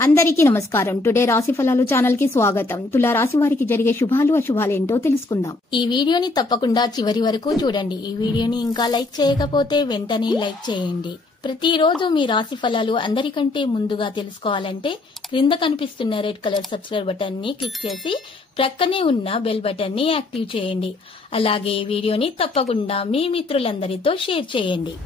అందరికీ నమస్కారం. టుడే రాశి ఫలాలు ఛానల్ కి స్వాగతం. తులా రాశి వారికి జరిగే శుభాలు అశుభాలు ఏంటో తెలుసుకుందాం. ఈ వీడియోని తప్పకుండా చివరి వరకు చూడండి. ఈ వీడియోని ఇంకా లైక్ చేయకపోతే వెంటనే లైక్ చేయండి. ప్రతిరోజు మీ రాశి ఫలాలు అందరికంటే ముందుగా తెలుసుకోవాలంటే క్రింద కనిపిస్తున్న రెడ్ కలర్ సబ్స్క్రైబ్ బటన్ ని క్లిక్ చేసి ప్రక్కనే ఉన్న బెల్ బటన్ ని యాక్టివ్ చేయండి. అలాగే వీడియోని తప్పకుండా మీ మిత్రులందరితో షేర్ చేయండి.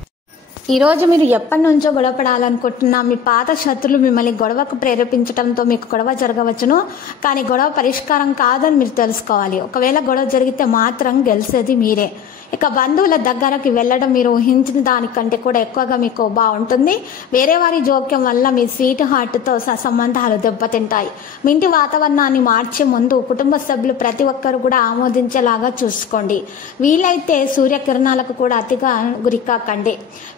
ఈ రోజు మీరు ఎప్పటి నుంచో గొడవపడాలనుకుంటున్నా మీ పాత శత్రులు మిమ్మల్ని గొడవకు ప్రేరేపించడంతో మీకు గొడవ జరగవచ్చును. కానీ గొడవ పరిష్కారం కాదని మీరు తెలుసుకోవాలి. ఒకవేళ గొడవ జరిగితే మాత్రం గెలిచేది మీరే. ఇక బంధువుల దగ్గరకు వెళ్ళడం మీరు ఊహించిన దానికంటే కూడా ఎక్కువగా మీకు బాగుంటుంది. వేరే వారి జోక్యం వల్ల మీ స్వీట్ హార్ట్ తో సంబంధాలు దెబ్బతింటాయి. మీ ఇంటి వాతావరణాన్ని మార్చే ముందు కుటుంబ సభ్యులు ప్రతి ఒక్కరు కూడా ఆమోదించేలాగా చూసుకోండి. వీలైతే సూర్యకిరణాలకు కూడా అతిగా గురికాకండి.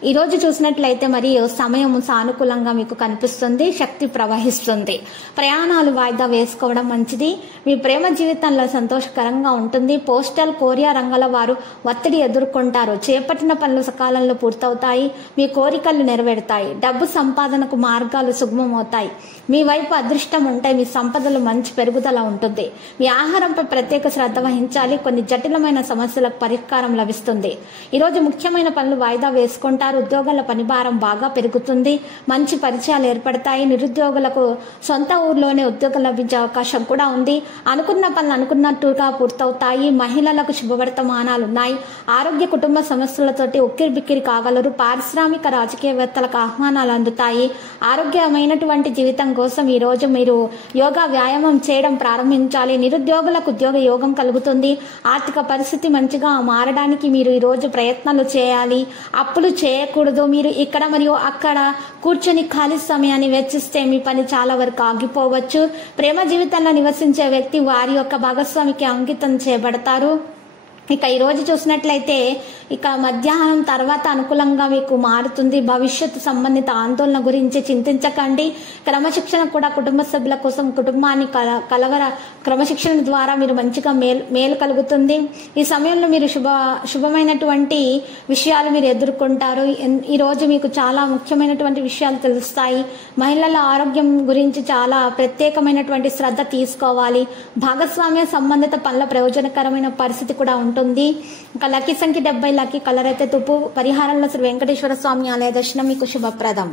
ఈ రోజు చూసినట్లయితే మరియు సమయం సానుకూలంగా మీకు కనిపిస్తుంది. శక్తి ప్రవహిస్తుంది. ప్రయాణాలు వాయిదా వేసుకోవడం మంచిది. మీ ప్రేమ జీవితంలో సంతోషకరంగా ఉంటుంది. పోస్టల్ కొరియర్ రంగాల వారు ఒత్తిడి ఎదుర్కొంటారు. చేపట్టిన పనులు సకాలంలో పూర్తవుతాయి. మీ కోరికలు నెరవేరుతాయి. డబ్బు సంపాదనకు మార్గాలు సుగమమవుతాయి. మీ వైపు అదృష్టం ఉంటే మీ సంపదలు మంచి పెరుగుదల ఉంటుంది. మీ ఆహారంపై ప్రత్యేక శ్రద్ధ వహించాలి. కొన్ని జటిలమైన సమస్యలకు పరిష్కారం లభిస్తుంది. ఈరోజు ముఖ్యమైన పనులు వాయిదా వేసుకుంటారు. ఉద్యోగాల పనిభారం బాగా పెరుగుతుంది. మంచి పరిచయాలు ఏర్పడతాయి. నిరుద్యోగులకు సొంత ఊర్లోనే ఉద్యోగం లభించే అవకాశం కూడా ఉంది. అనుకున్న పనులు అనుకున్నట్టుగా పూర్తవుతాయి. మహిళలకు శుభవర్తమానాలు ఉన్నాయి. ఆరోగ్య కుటుంబ సమస్యలతోటి ఉక్కిరి బిక్కిరి కాగలరు. పారిశ్రామిక రాజకీయవేత్తలకు ఆహ్వానాలు అందుతాయి. ఆరోగ్యమైనటువంటి జీవితం కోసం ఈ రోజు మీరు యోగా వ్యాయామం చేయడం ప్రారంభించాలి. నిరుద్యోగులకు ఉద్యోగ యోగం కలుగుతుంది. ఆర్థిక పరిస్థితి మంచిగా మారడానికి మీరు ఈ రోజు ప్రయత్నాలు చేయాలి. అప్పులు చేయకూడదు. మీరు ఇక్కడ మరియు అక్కడ కూర్చొని ఖాళీ సమయాన్ని వెచ్చిస్తే మీ పని చాలా వరకు ఆగిపోవచ్చు. ప్రేమ జీవితంలో నివసించే వ్యక్తి వారి యొక్క భాగస్వామికి అంకితం చేయబడతారు. ఇక ఈ రోజు చూసినట్లయితే ఇక మధ్యాహ్నం తర్వాత అనుకూలంగా మీకు మారుతుంది. భవిష్యత్తు సంబంధిత ఆందోళన గురించి చింతించకండి. క్రమశిక్షణ కూడా కుటుంబ సభ్యుల కోసం కుటుంబాన్ని క్రమశిక్షణ ద్వారా మీరు మంచిగా మేలు కలుగుతుంది. ఈ సమయంలో మీరు శుభమైనటువంటి విషయాలు మీరు ఎదుర్కొంటారు. ఈ రోజు మీకు చాలా ముఖ్యమైనటువంటి విషయాలు తెలుస్తాయి. మహిళల ఆరోగ్యం గురించి చాలా ప్రత్యేకమైనటువంటి శ్రద్ధ తీసుకోవాలి. భాగస్వామ్య సంబంధిత పనుల ప్రయోజనకరమైన పరిస్థితి కూడా ఉంటుంది. ఇంకా లక్కీ సంఖ్య 70, లక్కీ కలర్ అయితే తుప్పు. పరిహారంలో శ్రీ వెంకటేశ్వర స్వామి ఆలయ దర్శనం మీకు శుభప్రదం.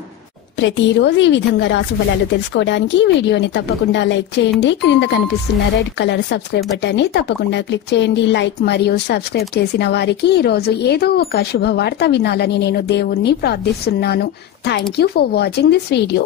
ప్రతిరోజు ఈ విధంగా రాశి ఫలాలు తెలుసుకోవడానికి వీడియోని తప్పకుండా లైక్ చేయండి. క్రింద కనిపిస్తున్న రెడ్ కలర్ సబ్స్క్రైబ్ బటన్ ని తప్పకుండా క్లిక్ చేయండి. లైక్ మరియు సబ్స్క్రైబ్ చేసిన వారికి ఈ రోజు ఏదో ఒక శుభవార్త వినాలని నేను దేవుణ్ణి ప్రార్థిస్తున్నాను. Thank you for watching this video.